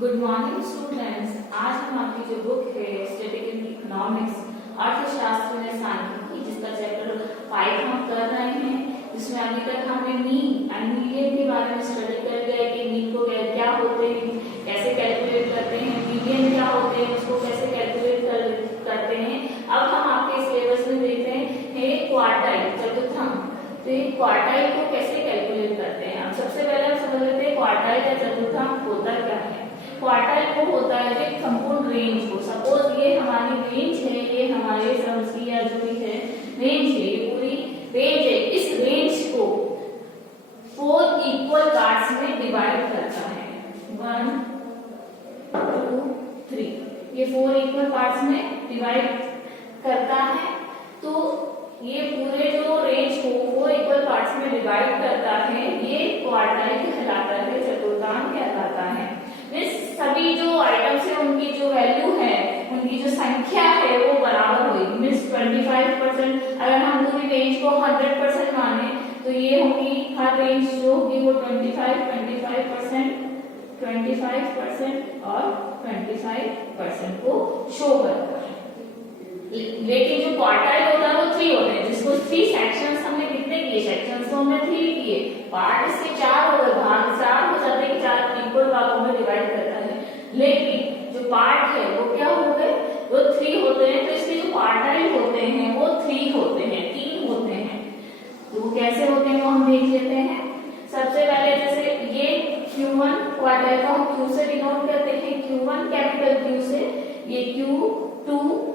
Good morning students. आज हम आपकी जो बुक है स्टैटिस्टिकल इकोनॉमिक्स अर्थशास्त्र में सांख्यिकी जिसका चैप्टर 5 हम कर रहे हैं, जिसमें अभी तक हमने मीन एंड मीडियन के बारे में स्टडी कर लिया है कि मीन को क्या होते हैं, कैसे कैलकुलेट करते हैं, मीडियन क्या होते हैं, उसको कैसे कैलकुलेट करते हैं। अब हम आपके सिलेबस में देखते हैं क्वार्टाइल चतुर्थांश। तो ये क्वार्टाइल को कैसे कैलकुलेट करते हैं। अब सबसे पहले हम समझ लेते हैं क्वार्टाइल या चतुर्थांश होता क्या है। क्वार्टाइल वो होता है एक संपूर्ण रेंज को, सपोज ये हमारी रेंज है, ये हमारे समझी या जो भी है रेंज है, ये पूरी रेंज है। इस रेंज को 4 इक्वल पार्ट्स में डिवाइड करता है, 1 2 3, ये 4 इक्वल पार्ट्स में डिवाइड करता है। तो ये पूरे जो रेंज को 4 इक्वल पार्ट्स में डिवाइड करता है, ये क्वार्टाइल कहलाता है, चतुर्थांश कहलाता है। सभी जो आइटम्स है उनकी जो वैल्यू है, उनकी जो संख्या है वो बराबर होगी। मीन्स 25%, अगर हम पूरी रेंज को 100% माने तो ये होगी, हर रेंज जो होगी वो 25% और 25% को शो करता है। लेकिन जो क्वार्टाइल होता है वो 3 होते हैं, जिसको 3 सेक्शंस हमने कितने किए, सेक्शंस तो हमने 3 किए, पार्ट इसके 4 हो गए, भाग 4 हो जाते हैं, 4 इक्वल भागों में डिवाइड करता है। लेकिन जो पार्ट है वो क्या हो गए, वो 3 होते हैं। तो इसके जो क्वार्टाइल होते हैं वो 3 होते हैं, 3 होते हैं। तो वो कैसे होते हैं वो हम देख लेते हैं। सबसे पहले जैसे ये Q1 क्वार्टाइल को हम Q से डिनोट करते हैं, Q1 कैपिटल Q से, ये Q2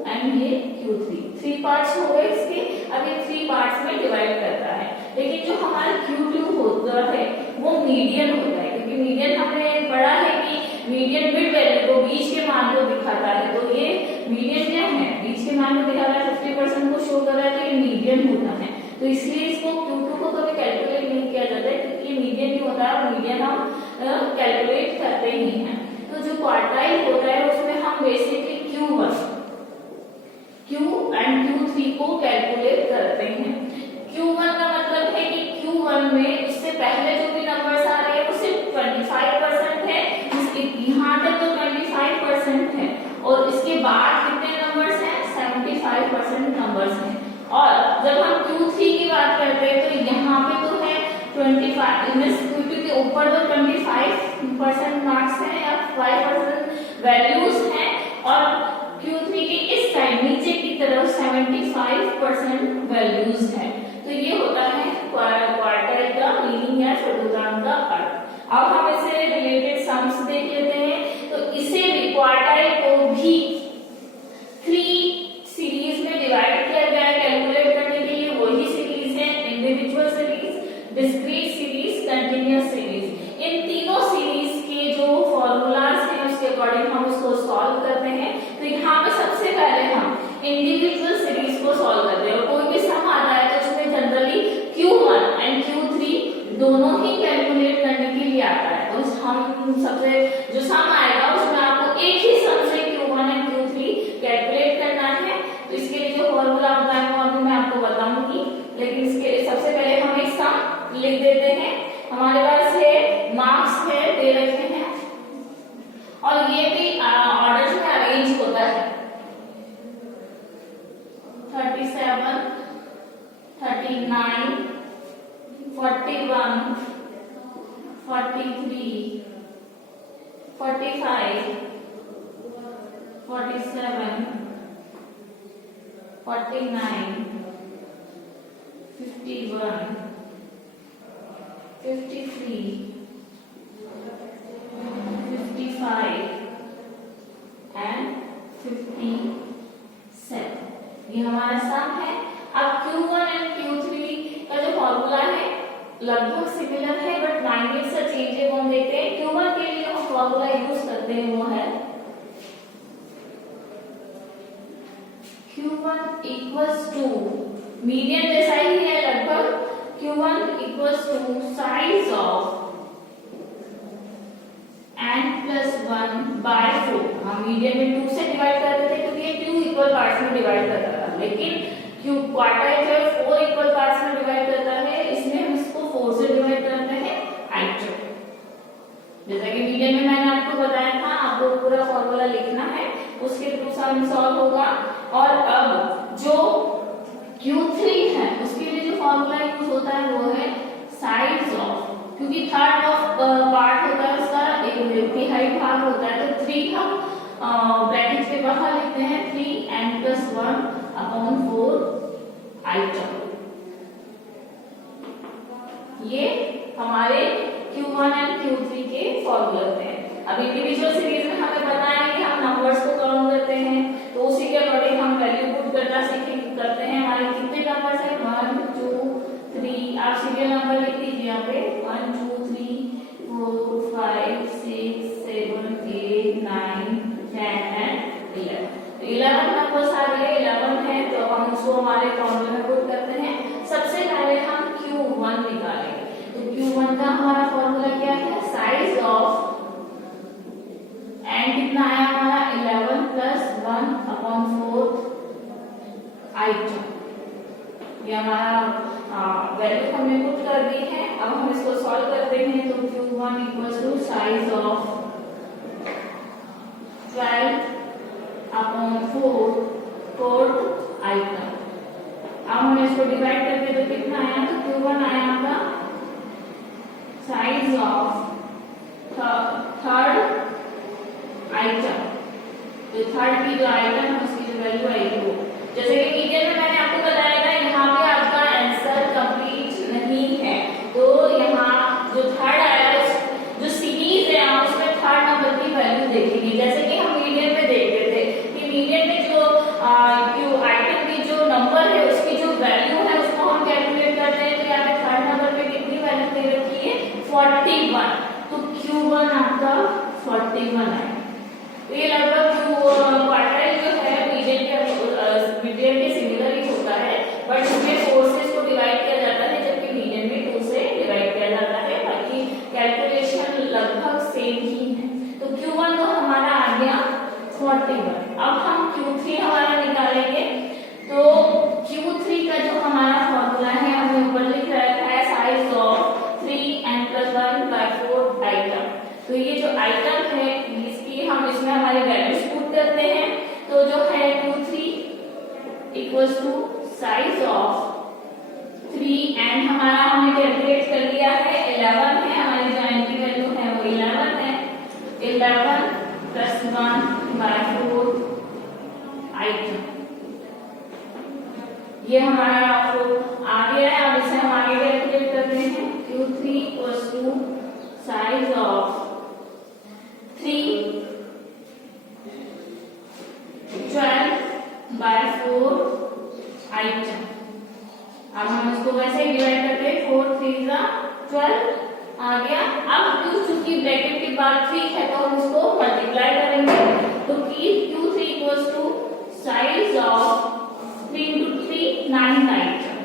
एंड ये Q3, 3 पार्ट्स हो गए इसके। अब ये 3 पार्ट्स में डिवाइड करता है। लेकिन जो हमारा Q2 होता है वो मीडियन होता है, क्योंकि मीडियन हमने पढ़ा है कि मीडियन मिड वैल्यू को, बीच के मान को दिखाता है। तो ये मीडियन क्या है, बीच के मान को दिखाता है, 50% को शो कर रहा है, तो ये मीडियन होता है। तो इसलिए इसको Q2 को कभी कैलकुलेट नहीं किया जाता है, क्योंकि ये मीडियन ही होता है और मीडियन हम कैलकुलेट करते ही हैं। तो जो क्वार्टाइल होता है उसमें हम बेसिकली Q1 एंड Q3 को कैलकुलेट करते हैं। Q1 का मतलब है कि Q1 में इससे पहले जो भी नंबर्स आ रहे हैं वो सिर्फ 25% है, यहाँ तक तो 25% है, और इसके बाद कितने नंबर्स हैं, 75% नंबर्स हैं। और जब हम Q3 की बात करते हैं तो यहाँ पे तो है 25, मींस Q2 के ऊपर तो 25% मार्क्स हैं या 5% वैल्यूज हैं, और Q3 के इस साइड नीचे की तरफ 75% वैल्यूज हैं। तो ये होता है क्वार्टाइल का मीनिंग या चतुर्थांश का अर्थ। अब हम इससे रिलेटेड सम्स देख लेते हैं। तो इसे भी क्वार्टाइल को भी 3 सीरीज में डिवाइड किया गया है कैलकुलेट करने के लिए। वही सीरीज है individual series, discrete series, continuous series. इन तीनों सीरीज के जो फॉर्मूलाज हैं उसके अकॉर्डिंग हम उसको सॉल्व करते हैं। तो यहाँ पे सबसे पहले हम इंडिविजुअल सीरीज को सॉल्व करते हैं, और कोई भी सम आता है तो उसमें जनरली Q1 एंड Q3 दोनों ही कैलकुलेट करने के लिए आता है। तो हम सबसे जो सम आएगा उसमें आपको एक ही सम से Q1 एंड Q3 कैलकुलेट करना है। तो इसके लिए जो फॉर्मूला होता है वो अभी मैं आपको बताऊंगी, लेकिन इसके सबसे पहले हम एक सम लिख देते हैं। हमारे पास है मार्क्स है दे रखे हैं, और ये भी ऑर्डर में अरेंज होता है। 37, 39, 41, 43, 45, 47, 49, 51, 53, 55 एंड 57। ये हमारा सम है। अब Q1 एंड Q3 का जो फॉर्मूला है लगभग सिमिलर है, बट माइनर सा चेंज है वो हम देखते हैं। Q1 के लिए हम फॉर्मूला यूज करते हैं वो है Q1 इक्वल्स टू, मीडियन जैसा ही है लगभग, Q1 equals to size of n+1/4। हम मीडियन में 2 से डिवाइड कर देते क्योंकि ये 2 इक्वल पार्ट्स में डिवाइड करता था, लेकिन क्वार्टाइल जो 4 इक्वल पार्ट्स में डिवाइड करता है, इसमें हम इसको 4 से डिवाइड करते हैं। जैसा कि वीडियो में मैंने आपको बताया था, होता है वो है साइज ऑफ, क्योंकि थर्ड ऑफ पार्ट होता है उसका एक तिहाई भाग होता है, तो 3 हम ब्रैकेट के बाहर लिखते हैं 3n+1/4 आइटम। ये हमारे Q1 और Q3 के फॉर्मूले होते हैं। अब इंडिविजुअल सीरीज में हमें पता है कि हम नंबर्स को काउंट करते हैं, तो उसी के अकॉर्डिंग हम वैल्यू पुट करना करते हैं। हमारे कितने नंबर्स हैं 1 2 3, आप सीरियल नंबर लिख दीजिए यहाँ पे 1 2 3 4 5 6 7 8 9 10 and 11। तो 11 नंबर्स आ गए, 11 है तो हम उसको हमारे फॉर्मूले में पुट करते हैं। सबसे पहले हम Q1 निकालेंगे, तो Q1 का हमारा फॉर्मूला क्या है, साइज ऑफ एंड कितना आया हमारा 11+1/4 आइटम। ये हमारा वैल्यू हमने पुट कर दी है। अब हम इसको सॉल्व करते हैं, तो Q1 = size of 12/4 fourth item. अब हम इसको डिवाइड करके तो कितना आया, तो Q1 आया आपका साइज ऑफ थर्ड आइटम। तो थर्ड की जो आइटम है उसकी जो वैल्यू आएगी वो, जैसे कि मीडियन में मैंने आपको बताया था, यहाँ पे आपका आंसर कंप्लीट नहीं है, तो यहाँ जो थर्ड आया है जो सीरीज है आप उसमें थर्ड नंबर की वैल्यू देखेंगे। जैसे कि हम मीडियन में देख रहे थे कि मीडियन में जो आइटम की जो नंबर है उसकी जो वैल्यू है उसको हम कैलकुलेट करते हैं, तो यहाँ पे थर्ड नंबर पे कितनी वैल्यू दे रखी है 41, तो Q1 आपका 41 है। तो ये लगभग क्वार्टाइल जो है मीडियन के सिमिलर ही होता है, बट इसमें 4 से इसको डिवाइड किया जाता है, जबकि मीडियन में 2 से डिवाइड किया जाता है, बाकी कैलकुलेशन लगभग सेम ही है। तो Q1 तो हमारा आ गया 41। अब हम Q3 हमारा निकालेंगे, तो Q3 का जो हमारा फॉर्मूला है हमने ऊपर लिख रखा है साइज ऑफ 3n+1/4 आइटम। तो ये जो आइटम है इसकी हम इसमें हमारे वैल्यूज पुट करते हैं, तो जो है Q3 = साइज ऑफ 3 एंड हमारा हमने कैलकुलेट कर लिया है 11 है, हमारी जो एन की वैल्यू है वो 11 है, 11+1/4 आइटम। ये हमारा आपको आ गया है। अब इसे हम आगे कैलकुलेट करते हैं, Q3 = साइज ऑफ 3 12/4 आइटम। अब हम इसको वैसे ही डिवाइड करते हैं, 4 3 12 आ गया। अब चूंकि ब्रैकेट के बाद 3 है तो हम इसको मल्टीप्लाई करेंगे, तो Q3 = साइज ऑफ 3 × 3 9 आइटम।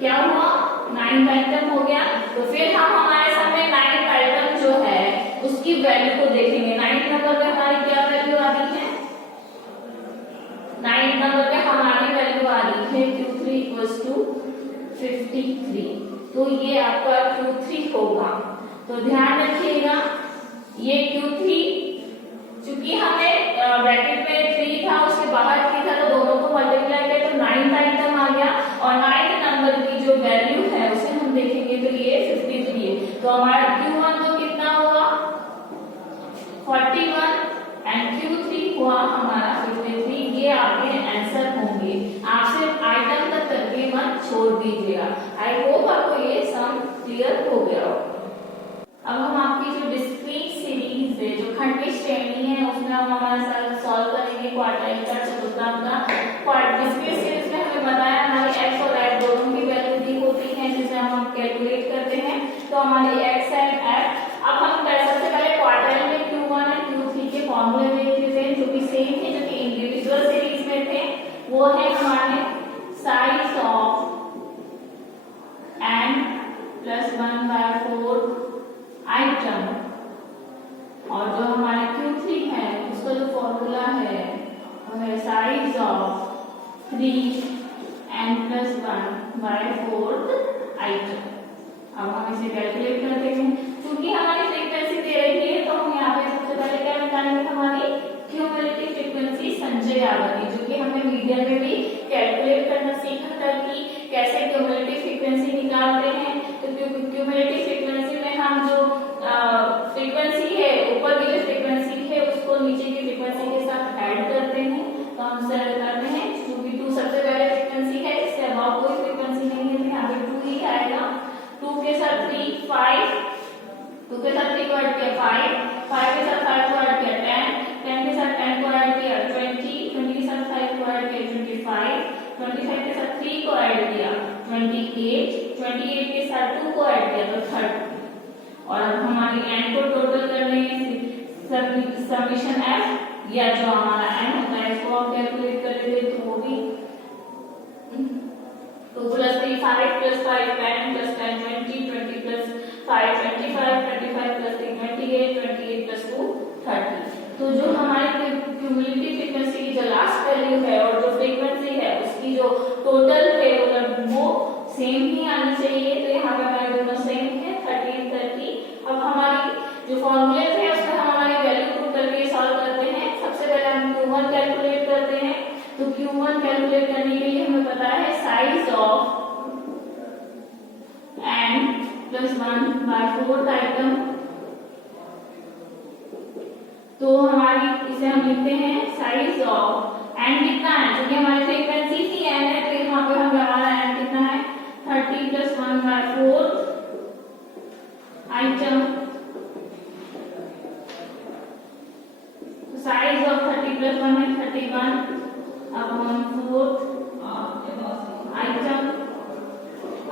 क्या हुआ, 9 आइटम हो गया। तो फिर हम हमारे सामने 9 आइटम जो है उसकी वैल्यू को देखेंगे। 9 नंबर पे हमारी क्या वैल्यू आ रही है, 9 नंबर पे हमारी वैल्यू आ रही है Q3 = 53। तो ये आपका Q3 होगा। तो ध्यान रखिएगा ये Q3 चूंकि हमें ब्रैकेट में 3 था उसके बाहर 3 था, तो दोनों को मल्टीप्लाई किया तो 9 आइटम आ गया, और 9 नंबर की जो वैल्यू है उसे हम देखेंगे तो ये 53 है। तो हमारा Q1 तो कितना हुआ 41 एंड Q3 हुआ हमारा 53। ये आपके आंसर होंगे। आप सिर्फ आइटम तक करके मत छोड़ दीजिएगा। आई होप आपको ये सम क्लियर हो गया हो। अब हम आपकी जो डिस्क्रीट सीरीज है, जो खंडित श्रेणी है, उसमें हम हमारे साथ सॉल्व करेंगे क्वार्टाइल का, चतुर्थांश का। डिस्क्रीट सीरीज में हमें बताया हमारी x और y दोनों की वैल्यू दी होती है, जिसे हम कैलकुलेट करते हैं। तो हमारी x एंड f, अब हम सबसे पहले क्वार्टाइल में Q1 और Q3 के फॉर्मूले देख लेते हैं, जो कि सेम है, जो कि इंडिविजुअल सीरीज में थे। वो है हमारे साइज ऑफ n+1/4 आइटम, और जो हमारा Q3 है उसका जो फॉर्मूला है वो है साइज ऑफ 3n+1/4 आइटम। अब हम इसे कैलकुलेट करते हैं। क्योंकि हमारी फ्रीक्वेंसी दे रही है तो हम यहाँ पे सबसे पहले क्या निकालेंगे, हमारी क्यूमुलेटिव फ्रीक्वेंसी संचय आवृत्ति, जो कि हमने मीडियन में भी कैलकुलेट करना सीखा था कि कैसे क्यूमुलेटिव फ्रीक्वेंसी 2 के साथ 3 को ऐड किया 5, 5 के साथ 5 को ऐड किया 10, 10 के साथ 10 को ऐड किया 20, 20 के साथ 5 को ऐड किया 25, 25 के साथ 3 को ऐड किया 28, 28 के साथ 2 को ऐड किया तो 30। और अब हमारी n को टोटल कर लेंगे समेशन f या जो हमारा n होता है इसको हम कैलकुलेट कर लेते हैं तो वो भी 2 + 3 5 + 5 10 + 10 20 20 + 5 25 25 + 3 28 28 + 2 30। तो जो हमारी क्यूमुलेटिव फ्रीक्वेंसी की जो लास्ट वैल्यू है और जो फ्रीक्वेंसी है उसकी जो टोटल है वो सेम ही आनी चाहिए। तो यहाँ पे हमारे दोनों सेम है 30 30। अब हमारी जो फॉर्मूले है उसमें हम हमारी वैल्यू पुट करके सॉल्व करते हैं। सबसे पहले हम Q1 कैलकुलेट करते हैं। तो Q1 कैलकुलेट करने के लिए हमें पता है साइज ऑफ n + 1/4 आइटम। तो हमारी इसे हम लिखते हैं साइज ऑफ n कितना है, क्योंकि हमारी फ्रीक्वेंसी ही n है तो यहाँ पे हमारा n कितना है 30 + 1/4 आइटम। साइज ऑफ 30 + 1 है 31/4 आइटम।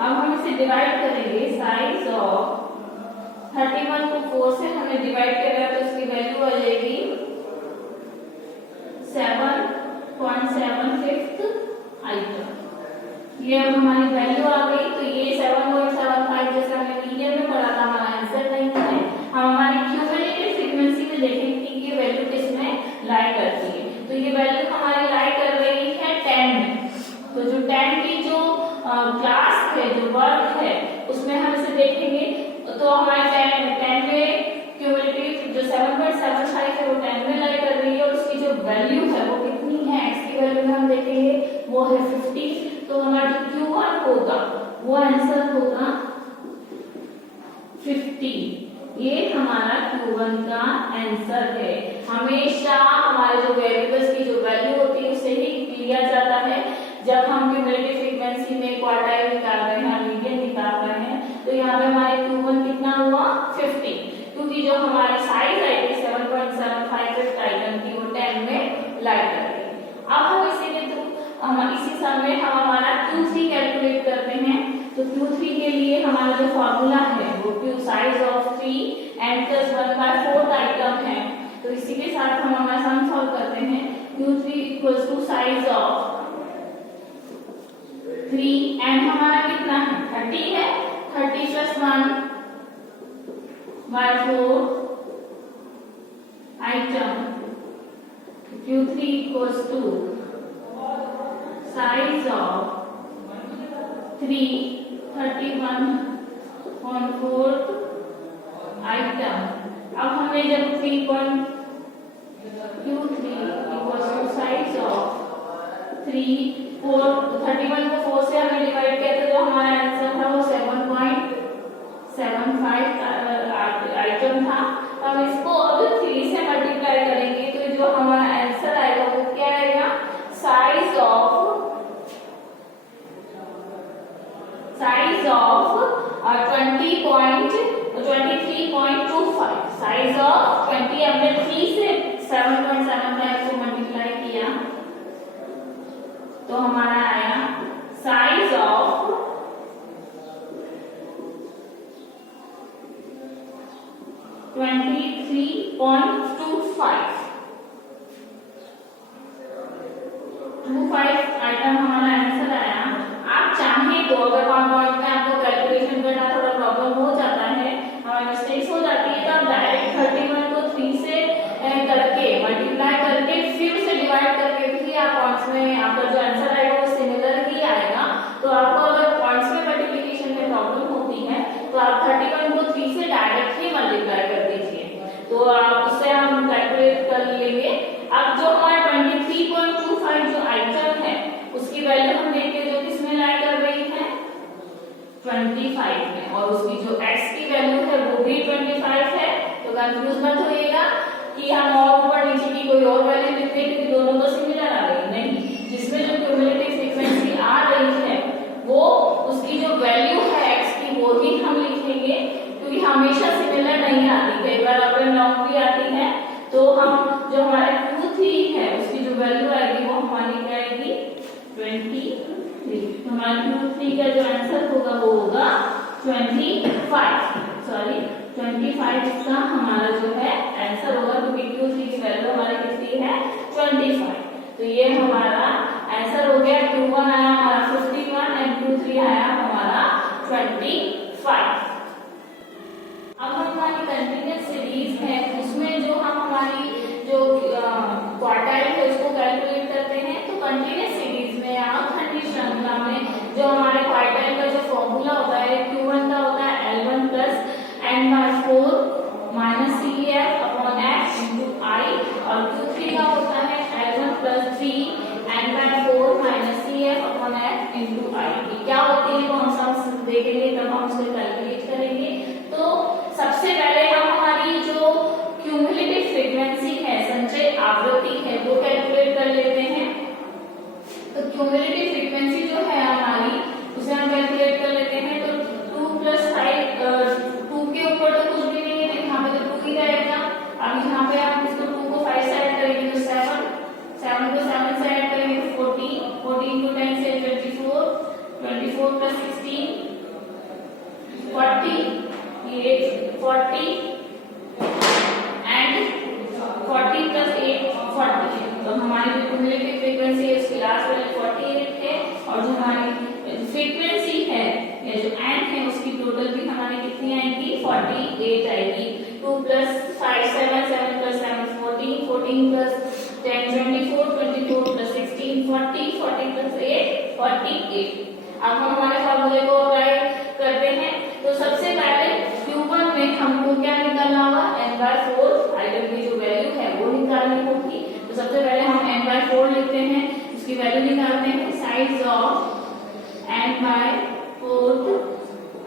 अब हम इसे डिवाइड करेंगे। साइज ऑफ 31 को 4 से हमने डिवाइड किया तो इसकी वैल्यू आ जाएगी 7.75 आइटम। ये अब हमारी वैल्यू आ गई। तो ये 7.75 जैसे हमने मीडियम में पढ़ा था हमारा आंसर नहीं है। हम हमारी क्यूमुलेटिव फ्रीक्वेंसी में देखेंगे कि ये वैल्यू किसमें लाई करती है। तो ये वैल्यू हमारी लाई कर रही है 10 में। तो जो 10 की जो क्लास है जो वर्ग है उसमें हम इसे देखेंगे तो हमारे 10 में क्यूमुलेटिव जो 7.75 है वो 10 में लाई कर रही है और उसकी जो वैल्यू है वो कितनी है x की वैल्यू में हम देखेंगे वो है 50। तो हमारा जो Q1 होगा वो आंसर होगा 50। ये हमारा Q1 का आंसर है। हमेशा हमारे जो वेरिएबल्स की जो वैल्यू होती है उसे ही लिया जाता है जब हम क्यूमुलेटिव फ्रीक्वेंसी में क्वार्टाइल निकाल रहे हैं मीडियन निकाल रहे हैं। तो यहाँ पे हमारे Q1 कितना हुआ 50, क्योंकि जो हमारी साइज आई थी 7.75 आइटम की वो 10 में लाई कर रही। अब हम इसी के थ्रू इसी समय हम हमारा Q3 कैलकुलेट करते हैं। तो Q3 के लिए हमारा जो फॉर्मूला है वो Q size of 3 n + 1/4 item है। तो इसी के साथ हम हमारा सम सॉल्व करते हैं। Q3 = साइज ऑफ 3 n हमारा कितना है 30 है 30 + 1/4 item. Q3 = size of 3 31/4 item. अब हमने जब Q3 = साइज ऑफ 3 4 31 को 4 से हमने डिवाइड किया तो जो हमारा आंसर था वो 7.75 आइटम था। हम इसको अब 3 से मल्टीप्लाई करेंगे तो जो हमारा आंसर आएगा वो क्या आएगा साइज ऑफ 23.25 साइज ऑफ 20 हमने 3 से 7.75 को मल्टीप्लाई किया तो हमारा आया साइज ऑफ 23.25 आइटम हमारा आंसर आया। आप चाहें तो अगर पॉइंट में आपको कैलकुलेशन करना थोड़ा प्रॉब्लम हो जाता है, हमारी मिस्टेक्स हो जाती है, तो आप डायरेक्ट 31 को 3 से करके मल्टीप्लाई करके फिर से डिवाइड करके भी आप पॉइंट्स में आपका जो आंसर आएगा वो सिमिलर ही आएगा। तो आपको अगर पॉइंट्स में मल्टीप्लिकेशन में प्रॉब्लम होती है तो आप 31 को 3 से डायरेक्ट ही मल्टीप्लाई कर दीजिए तो आप उससे हम कैलकुलेट कर लेंगे। अब जो हमारा 23.25 जो आइटम है उसकी वैल्यू हम देखते हैं जो किसमें लाई कर रही है 25 में, और उसकी जो x की वैल्यू है वो भी 25 है। तो कंफ्यूज मत होइएगा कि हम और ऊपर नीचे की कोई और वैल्यू लिखते हैं क्योंकि दोनों तो सिमिलर आ रही नहीं। जिसमें जो क्यूमुलेटिव फ्रीक्वेंसी आ रही है वो उसकी जो वैल्यू है x की वो ही हम लिखेंगे क्योंकि हमेशा सिमिलर नहीं आती, कई बार अप एंड डाउन भी आती है। तो हम जो हमारे Q3 है उसकी जो वैल्यू आएगी वो हमारी क्या आएगी 23। तो हमारा Q3 का जो आंसर होगा वो होगा 25 इसका हमारा जो है आंसर होगा, क्योंकि Q3 की वैल्यू हमारी कितनी है 25। तो ये हमारा आंसर हो गया। Q1 आया हमारा 51 एंड Q3 आया हमारा 25। अब हमारी कंटिन्यूअस सीरीज है, उसमें जो हम हमारी जो क्वार्टाइल है उसको कैलकुलेट करते हैं। तो कंटिन्यूअस सीरीज में या अखंड श्रृंखला में जो हमारे क्वार्टाइल का जो फॉर्मूला होता है Q1 का होता है L1 plus n/4 minus CF upon F into I, और Q3 का होता है L1 plus 3 n/4 minus CF upon F into I। क्या होती है वो हम देखेंगे तब हम उसको कैलकुलेट करेंगे। तो सबसे पहले हम हमारी जो क्यूमुलेटिव फ्रीक्वेंसी है, संचय आवृत्ति है, वो कैलकुलेट कर लेते हैं। तो क्यूमुलेटिव फ्रीक्वेंसी जो है हमारी उसे हम कैलकुलेट कर लेते हैं। तो 2 + 5 2 के ऊपर तो कुछ भी नहीं है, तो यहाँ पे तो 2 ही रहेगा। अब यहाँ पे हम इसको 2 को 5 से ऐड करेंगे तो 7 को 7 से ऐड करेंगे तो 14 को 10 से 24 + 16 40 ये 40 एंड 40 + 8 40। तो हमारी जो क्यूमुलेटिव फ्रीक्वेंसी है उसकी लास्ट वैल्यू 48 है, और जो हमारी फ्रीक्वेंसी है या जो n है उसकी टोटल भी हमारी कितनी आएगी 48 आएगी। 2 + 5 7 7 + 7 14 14 + 10 24 24 + 16 40 40 + 8 48। अब हम हमारे फार्मूले को अप्लाई करते हैं। तो सबसे पहले Q1 में हमको क्या निकालना होगा n/4 आइटम की जो वैल्यू है वो निकालनी होगी। तो सबसे पहले हम n/4 लिखते हैं, उसकी वैल्यू निकालते हैं। साइज ऑफ n/4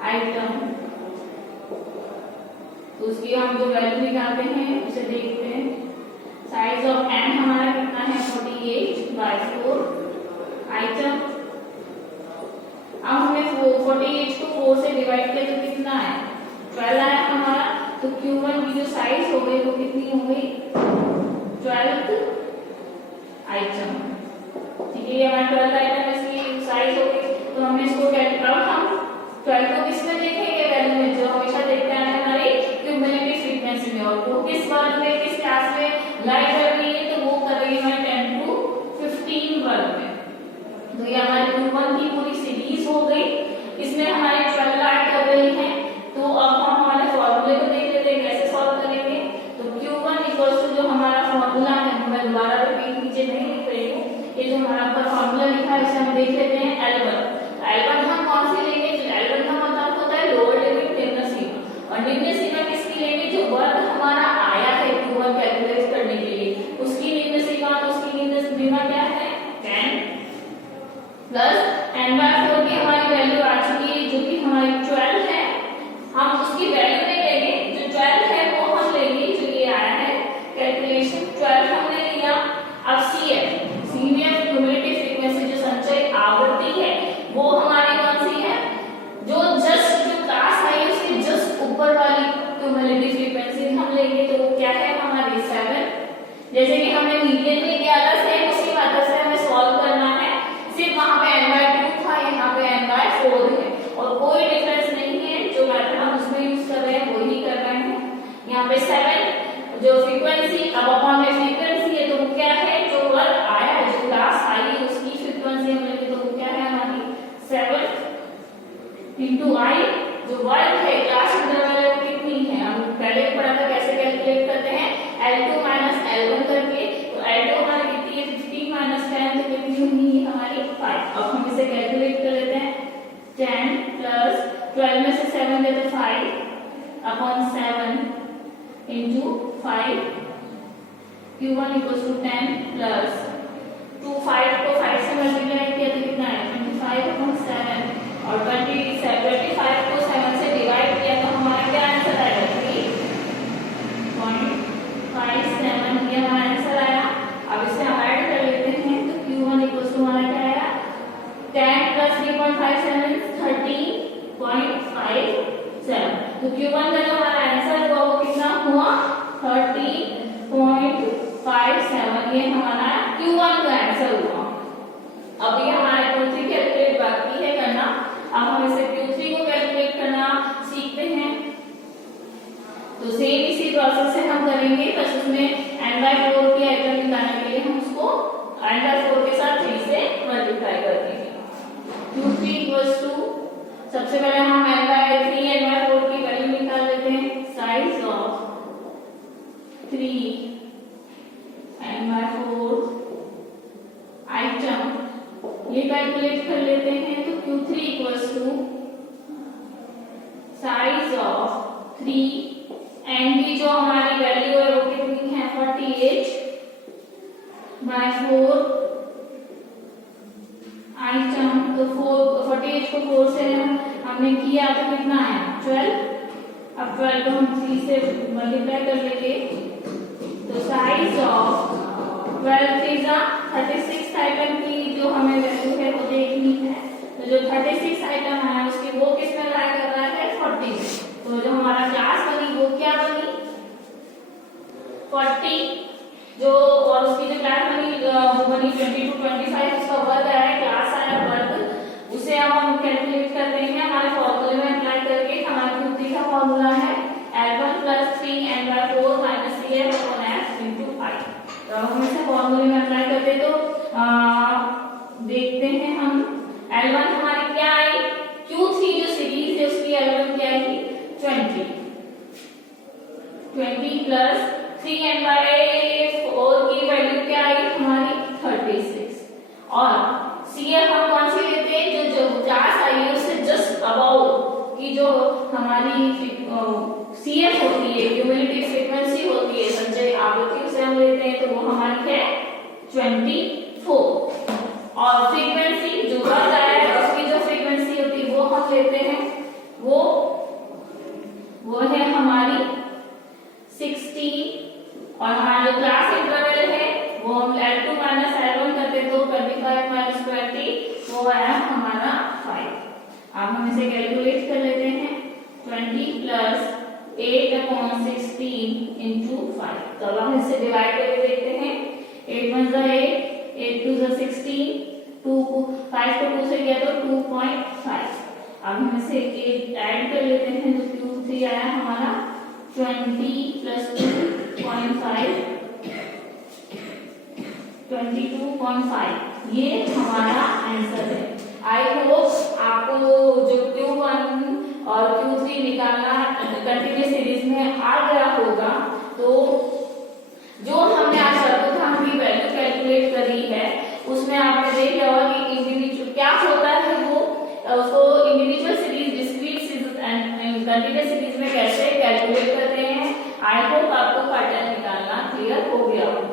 आइटम, तो उसकी हम जो वैल्यू निकालते हैं उसे देखते हैं। साइज ऑफ n हमारा कितना है 48/4 आइटम। अब हमें 48 को 4 से डिवाइड किया तो कितना है 12 आया हमारा। तो Q1 की जो साइज हो गई वो कितनी हो गई 12th आइटम। ठीक है, ये हमारा 12th आइटम इसकी साइज हो गई। तो हमने इसको अब हम 12 को किस में देखेंगे वैल्यू में, जो हमेशा देखते हैं हमारी क्यूमुलेटिव फ्रीक्वेंसी में। और वो किस वर्ग में किस क्लास में लाइक कर रही है, तो वो कर रही है 10 to 15 वर्ग में। तो ये हमारी Q1 की पूरी सीरीज हो गई, इसमें हमारे 12 ऐड कर रही है। तो अब हम हमारे फॉर्मूले को देख लेते हैं कैसे सॉल्व करेंगे। तो Q1 जो हमारा फॉर्मूला है, मैं दोबारा रिपीट नीचे नहीं लिख रही हूँ, ये जो हमारा ऊपर फॉर्मूला लिखा है इसे हम देख लेते हैं L1 हम कौन सी लेंगे, L1 का मतलब होता है लोअर लिमिट निम्न सीमा, और निम्न सीमा किसकी लेंगे जो वर्ग हमारा आया है Q1 कैलकुलेट करने के लिए उसकी निम्न सीमा। तो उसकी निम्न सीमा क्या है 10 प्लस n/4 की हमारी वैल्यू आ चुकी है जो कि हमारी 12 है। हम उसकी वैल्यू नहीं लेंगे, जो 12 है वो हम लेंगे, जो ये आया है कैलकुलेशन 12 हमने लिया। अब CF क्यूमुलेटिव फ्रीक्वेंसी जो संचय आवृत्ति है वो हमारी कौन सी है, जो क्लास आई है उसके जस्ट ऊपर वाली क्यूमुलेटिव फ्रीक्वेंसी हम लेंगे। तो वो क्या है हमारी 7। जैसे कि हमने मीडियन में किया था सेम उसी मेथड से हमें सॉल्व करना है, सिर्फ वहां पे n/2 था, यहाँ पे n/4 है, और कोई डिफरेंस नहीं है। जो मेथड हम उसमें यूज कर रहे हैं वही कर रहे हैं। यहाँ पे 7 जो फ्रीक्वेंसी अब अपॉन में फ्रीक्वेंसी है, तो वो क्या है जो वर्ग आया है जो क्लास आई है उसकी फ्रीक्वेंसी हम लेंगे। तो वो क्या है हमारी 7 इंटू I, जो वर्ग है क्लास इंटरवल है वो कितनी है, हम पहले पढ़ा था कैसे कैलकुलेट करते हैं L2 - L1 करके। तो L2 हमारी कितनी है 15 - 10, तो कितनी होगी हमारी 5। अब हम इसे कैलकुलेट कर लेते हैं। 10 प्लस 12 में से 7 गए तो 5 अपॉन 7 इंटू 5। Q1 = 10 प्लस 2 5 को 5 से मल्टीप्लाई किया तो कितना है 25/7, और 25 को 7 से डिवाइड किया तो हमारा क्या आंसर आएगा 3.57, ये हमारा आंसर आया। अब इसे हम ऐड कर लेते हैं। तो Q1 = हमारा क्या आया 10 + 3.57 13.5 7। तो Q1 का जो हमारा आंसर हुआ वो कितना हुआ 30.57, ये हमारा Q1 का आंसर हुआ। अभी हमारा Q3 कैलकुलेट बाकी है करना। अब हम इसे Q3 को कैलकुलेट करना सीखते हैं। तो सेम इसी प्रोसेस से हम करेंगे, बस उसमें n/4 की आइटम निकालने के लिए हम उसको n/4 के साथ 3 से मल्टीप्लाई कर देंगे। Q3 इक्वल्स टू, सबसे पहले हम n/3 n/4 की वैल्यू निकाल लेते हैं। साइज ऑफ 3 n/4 आइटम ये कैलकुलेट कर लेते हैं। तो Q3 equals to size of 3 n की जो हमारी वैल्यू है वो कितनी है 48/4 आइटम। तो 48 को 4 से हमने किया तो कितना है 12। अब 12 को हम 3 से मल्टीप्लाई कर लेंगे। तो साइज ऑफ 12 3 36 आइटम की जो हमें वैल्यू है वो देखनी है। तो जो 36 आइटम है उसकी वो किस में लाई कर रहा है 40। तो जो हमारा क्लास बनी वो क्या बनी 40, जो और उसकी जो क्लास बनी वो बनी 22 25, उसका वर्ग आया क्लास आया वर्ग, उसे अब हम कैलकुलेट कर देंगे हमारे फॉर्मूले में अप्लाई करके। हमारे Q3 का फॉर्मूला है L1 + 3 n/4 - CF/S × I। तो हम इसे फॉर्मूले में अप्लाई करते तो देखते हैं हम L1 हमारी क्या आई Q3 जो सीरीज है उसकी L1 क्या आई 20 प्लस 3 n/4 की वैल्यू क्या आई हमारी 36। और CF हम कौन सी लेते हैं जो 50 आई है उससे जस्ट अबाउ की जो हमारी CF होती है, क्यूमुलेटिव फ्रीक्वेंसी होती है, संचय आवृत्ति, उसे हम लेते हैं। तो वो हमारी है 24। और फ्रीक्वेंसी जो वर्ग आया है उसकी जो फ्रीक्वेंसी होती है वो हम लेते हैं, वो है हमारी 16। और हमारा जो क्लास इंटरवल है वो हम L2 - L1 करते तो 25 - 20 वो आया हमारा 5। अब हम इसे कैलकुलेट कर लेते हैं 20 + 8/16 × 5। तो अब हम इसे डिवाइड करके देखते हैं। 8 × 1 8 × 2 = 16, 5 को 2 से किया तो 2.5। अब हम इसे ऐड कर लेते हैं। तो Q3 आया हमारा 20 + 2.5 22.5, ये हमारा आंसर है। आई होप आपको जो Q1 और Q3 निकालना कंटिन्यूअस सीरीज में आ गया होगा। तो जो हमने आज चतुर्थांश की वैल्यू कैलकुलेट करी है उसमें आपने देख लिया होगा कि इंडिविजुअल क्या होता है, वो उसको individual series, discrete series and continuous series में कैसे कैलकुलेट करते हैं। आई होप आपको पैटर्न निकालना क्लियर हो गया होगा।